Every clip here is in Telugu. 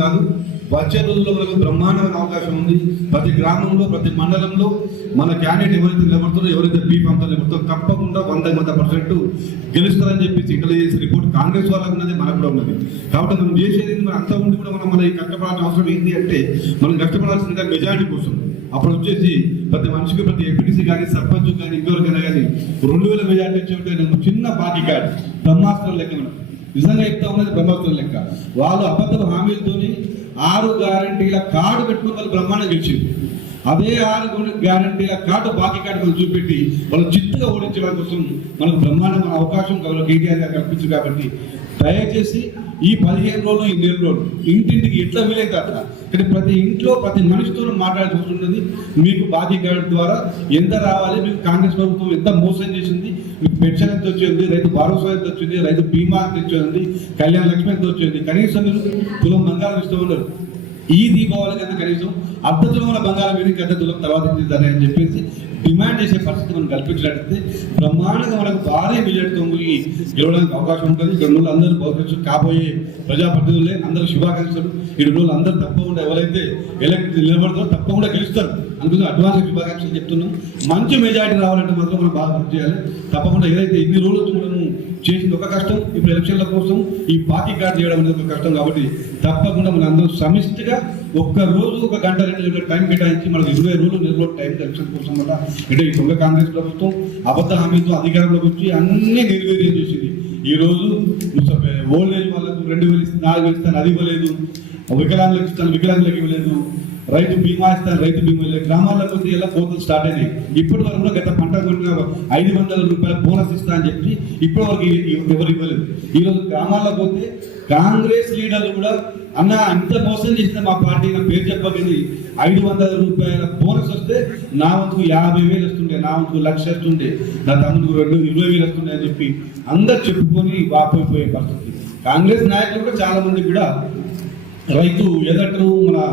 కాదు, వచ్చే రోజుల్లో మనకు బ్రహ్మాండమైన అవకాశం ఉంది. ప్రతి గ్రామంలో ప్రతి మండలంలో మన క్యాండిడేట్ ఎవరైతే నిలబడుతారో, ఎవరైతే బీఫామ్తో నిలబడతారో తప్పకుండా 100% గెలుస్తారని చెప్పేసి ఇంటెలిజెన్స్ రిపోర్ట్ కాంగ్రెస్ వాళ్ళకు ఉన్నది, మనకు కూడా ఉన్నది. కాబట్టి మనం చేసేది మనం అంతా ఉండి కూడా మన కష్టపడాల్సిన అవసరం ఏంటి అంటే, మనం కష్టపడాల్సిందిగా మెజారిటీ కోసం. అప్పుడు వచ్చేసి ప్రతి మనిషికి ప్రతి ఎంపీటీసీ కానీ సర్పంచ్ కానీ ఇంకెవరికైనా కానీ 2000 మెజారిటీ వచ్చే చిన్న బాకీ కార్డు బ్రహ్మాస్త్రం లెక్క. మనం నిజంగా చెప్తా ఉన్నది బ్రహ్మాస్త్రం లెక్క. వాళ్ళు అబద్ధ హామీలతోని 6 గ్యారంటీల కార్డు పెట్టుకుని వాళ్ళు బ్రహ్మాండం గెలిచింది. అదే 6 గ్యారంటీల కార్డు బాకీ కార్డు మనం చూపెట్టి వాళ్ళు చిత్తుగా ఓడించడం కోసం మనకు బ్రహ్మాండమైన అవకాశం కేటీఆర్ గారు కల్పించారు. కాబట్టి దయచేసి ఈ 15 రోజులు ఈ 4 రోజులు ఇంటింటికి ఎట్లా వీలైతే అట్లా, కానీ ప్రతి ఇంట్లో ప్రతి మనిషితో మాట్లాడాల్సి ఉన్నది. మీకు బాకీ కార్డు ద్వారా ఎంత రావాలి, మీకు కాంగ్రెస్ ప్రభుత్వం ఎంత మోసం చేసింది, మీకు పెన్షన్ ఎంత వచ్చింది, రైతు భరోసా ఎంత వచ్చింది, రైతు బీమా ఎంత వచ్చింది, కళ్యాణ లక్ష్మి ఎంత వచ్చింది, కనీసం మీరు తులం బంగారం ఇస్తూ ఉన్నారు. ఈ దీపావళి కన్నా కనీసం అర్ధతులమైన బంగారం మీద అర్ధతులం తర్వాత ఇద్దారని అని చెప్పేసి డిమాండ్ చేసే పరిస్థితి మనం కల్పించినట్లయితే బ్రహ్మాండంగా మనకు భారీ మెజార్టీతో గెలవడానికి అవకాశం ఉంటుంది. ఇక్కడ రోజులు అందరూ భవిష్యత్తు కాబోయే ప్రజాప్రతినిధులే, అందరూ శుభాకాంక్షలు. ఈ రోజులు అందరూ తప్పకుండా ఎవరైతే ఎలక్ట్ నిలబడతారో తప్పకుండా గెలుస్తారు అందుకు అడ్వాన్స్ శుభాకాంక్షలు చెప్తున్నాం. మంచి మెజార్టీ రావాలంటే మాత్రం మనం బాగా వర్క్ చేయాలి. తప్పకుండా ఏదైతే ఇన్ని రోజులు మనము చేసింది ఒక కష్టం, ఇప్పుడు ఎలక్షన్ల కోసం ఈ బాకీ కార్డు చేయడం అనేది ఒక కష్టం. కాబట్టి తప్పకుండా మన అందరూ సమిష్టిగా ఒక్క రోజు 1 గంట 2 గంటల టైం కేటాయించి మనకు 20 రోజులు 4 రోజులు టైం ఎలక్షన్ కోసం వల్ల అంటే ఈ దొంగ కాంగ్రెస్ ప్రభుత్వం అబద్ధ హామీతో అధికారంలోకి వచ్చి అన్ని నిర్వీర్యం చేసింది. ఈ రోజు ఓల్డ్ ఏజ్ వాళ్ళకు 2000 ఇస్తాను, 4000 ఇస్తాను, అది ఇవ్వలేదు. వికలాంగులకు ఇస్తాను, వికలాంగులకు ఇవ్వలేదు. రైతు బీమా ఇస్తాను, రైతు బీమా లేదు. గ్రామాలకు వచ్చి ఇలా కోతలు స్టార్ట్ అయినాయి. ఇప్పటి వరకు కూడా గత పంట కొట్టిన 500 రూపాయల బోనస్ ఇస్తా అని చెప్పి ఇప్పటి వరకు ఎవరు ఇవ్వలేదు. ఈరోజు గ్రామాల్లో పోతే కాంగ్రెస్ లీడర్లు కూడా అన్న అంత మోసం చేసిన మా పార్టీ నా పేరు చెప్పగలి 500 రూపాయల బోనస్ వస్తే నా వంతుకు 50,000 వస్తుండే, నా వంతుకు 1,00,000 వస్తుండే, నా తమ్ముడికి 20,000 వస్తుండే అని చెప్పి అందరు చెప్పుకొని వాపోయిపోయే పరిస్థితి. కాంగ్రెస్ నాయకులు కూడా చాలా మంది కూడా రైతు ఎదటరు మన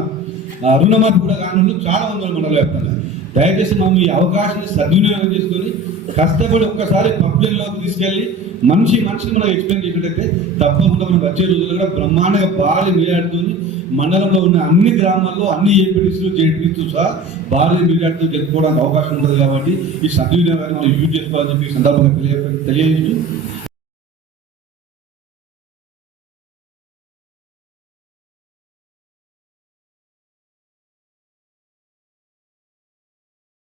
రుణమాఫీ కూడా కాని చాలా మంది మనలో చెప్తున్నారు. దయచేసి మనం ఈ అవకాశాన్ని సద్వినియోగం చేసుకొని కష్టపడి ఒక్కసారి పబ్లిక్లోకి తీసుకెళ్ళి మనిషికి మనం ఎక్స్ప్లెయిన్ చేసినట్టయితే తప్పకుండా మనం వచ్చే రోజుల్లో కూడా బ్రహ్మాండంగా భారీ మెజార్టీతో మండలంలో ఉన్న అన్ని గ్రామాల్లో అన్ని ఏపీటీసీలు జేపీటీసీతో సహా భారీ మెజార్టీతో గెలుపుకోవడానికి అవకాశం ఉంటుంది. కాబట్టి ఈ సద్వినియోగాన్ని మనం యూజ్ చేసుకోవాలని చెప్పి ఈ సందర్భంగా తెలియజేస్తూ